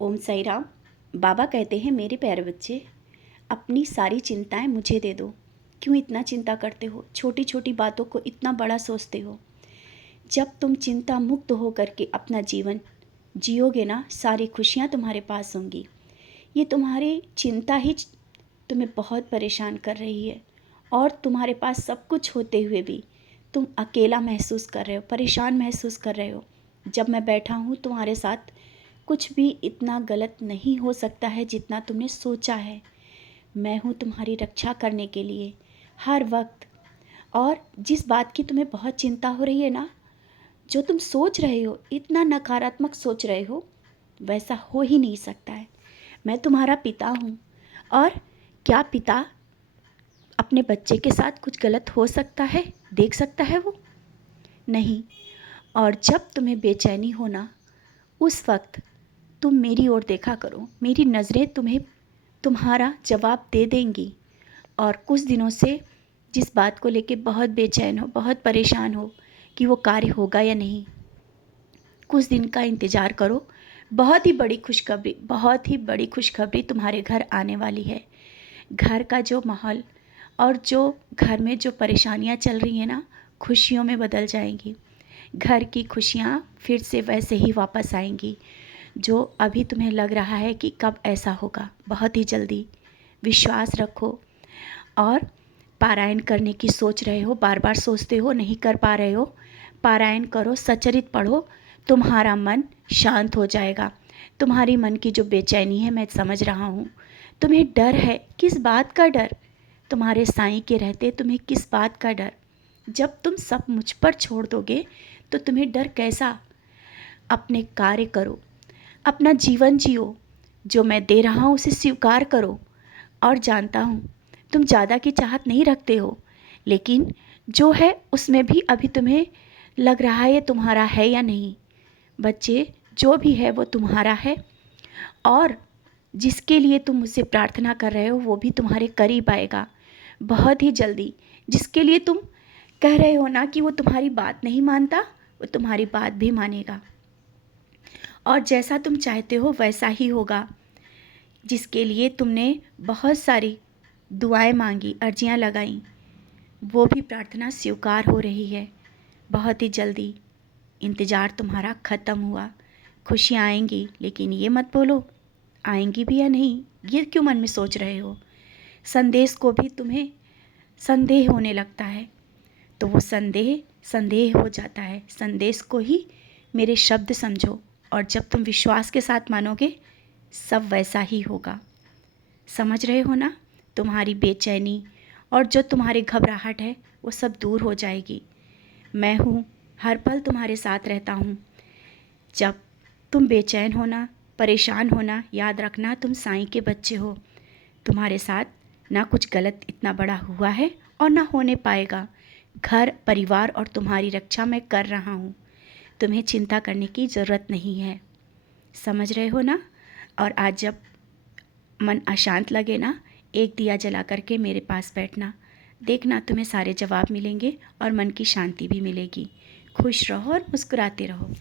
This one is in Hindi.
ओम साई राम। बाबा कहते हैं, मेरे प्यारे बच्चे, अपनी सारी चिंताएं मुझे दे दो। क्यों इतना चिंता करते हो? छोटी छोटी बातों को इतना बड़ा सोचते हो। जब तुम चिंता मुक्त हो करके अपना जीवन जियोगे ना, सारी खुशियां तुम्हारे पास होंगी। ये तुम्हारी चिंता ही तुम्हें बहुत परेशान कर रही है, और तुम्हारे पास सब कुछ होते हुए भी तुम अकेला महसूस कर रहे हो, परेशान महसूस कर रहे हो। जब मैं बैठा हूँ तुम्हारे साथ, कुछ भी इतना गलत नहीं हो सकता है जितना तुमने सोचा है। मैं हूँ तुम्हारी रक्षा करने के लिए हर वक्त। और जिस बात की तुम्हें बहुत चिंता हो रही है ना, जो तुम सोच रहे हो, इतना नकारात्मक सोच रहे हो, वैसा हो ही नहीं सकता है। मैं तुम्हारा पिता हूँ, और क्या पिता अपने बच्चे के साथ कुछ गलत हो सकता है? देख सकता है वो? नहीं। और जब तुम्हें बेचैनी हो ना, उस वक्त तुम मेरी ओर देखा करो। मेरी नज़रें तुम्हें तुम्हारा जवाब दे देंगी। और कुछ दिनों से जिस बात को लेके बहुत बेचैन हो, बहुत परेशान हो कि वो कार्य होगा या नहीं, कुछ दिन का इंतज़ार करो। बहुत ही बड़ी खुशखबरी, बहुत ही बड़ी खुशखबरी तुम्हारे घर आने वाली है। घर का जो माहौल और जो घर में जो परेशानियां चल रही हैं ना, खुशियों में बदल जाएंगी। घर की खुशियां फिर से वैसे ही वापस आएंगी। जो अभी तुम्हें लग रहा है कि कब ऐसा होगा, बहुत ही जल्दी। विश्वास रखो। और पारायण करने की सोच रहे हो, बार बार सोचते हो, नहीं कर पा रहे हो, पारायण करो, सचरित पढ़ो, तुम्हारा मन शांत हो जाएगा। तुम्हारी मन की जो बेचैनी है मैं समझ रहा हूँ। तुम्हें डर है, किस बात का डर? तुम्हारे साईं के रहते तुम्हें किस बात का डर? जब तुम सब मुझ पर छोड़ दोगे तो तुम्हें डर कैसा? अपने कार्य करो, अपना जीवन जियो। जो मैं दे रहा हूँ उसे स्वीकार करो। और जानता हूँ तुम ज़्यादा की चाहत नहीं रखते हो, लेकिन जो है उसमें भी अभी तुम्हें लग रहा है ये तुम्हारा है या नहीं। बच्चे, जो भी है वो तुम्हारा है, और जिसके लिए तुम मुझसे प्रार्थना कर रहे हो वो भी तुम्हारे करीब आएगा बहुत ही जल्दी। जिसके लिए तुम कह रहे हो ना कि वो तुम्हारी बात नहीं मानता, वो तुम्हारी बात भी मानेगा। और जैसा तुम चाहते हो वैसा ही होगा। जिसके लिए तुमने बहुत सारी दुआएं मांगी, अर्जियां लगाई, वो भी प्रार्थना स्वीकार हो रही है बहुत ही जल्दी। इंतज़ार तुम्हारा ख़त्म हुआ। खुशियाँ आएंगी, लेकिन ये मत बोलो आएंगी भी या नहीं। ये क्यों मन में सोच रहे हो? संदेश को भी तुम्हें संदेह होने लगता है, तो वो संदेह संदेह हो जाता है। संदेश को ही मेरे शब्द समझो, और जब तुम विश्वास के साथ मानोगे सब वैसा ही होगा। समझ रहे हो ना? तुम्हारी बेचैनी और जो तुम्हारी घबराहट है वो सब दूर हो जाएगी। मैं हूँ, हर पल तुम्हारे साथ रहता हूँ। जब तुम बेचैन होना, परेशान होना, याद रखना तुम साईं के बच्चे हो। तुम्हारे साथ ना कुछ गलत इतना बड़ा हुआ है और ना होने पाएगा। घर परिवार और तुम्हारी रक्षा मैं कर रहा हूँ। तुम्हें चिंता करने की ज़रूरत नहीं है। समझ रहे हो ना? और आज जब मन अशांत लगे ना, एक दिया जला करके मेरे पास बैठना। देखना तुम्हें सारे जवाब मिलेंगे और मन की शांति भी मिलेगी। खुश रहो और मुस्कुराते रहो।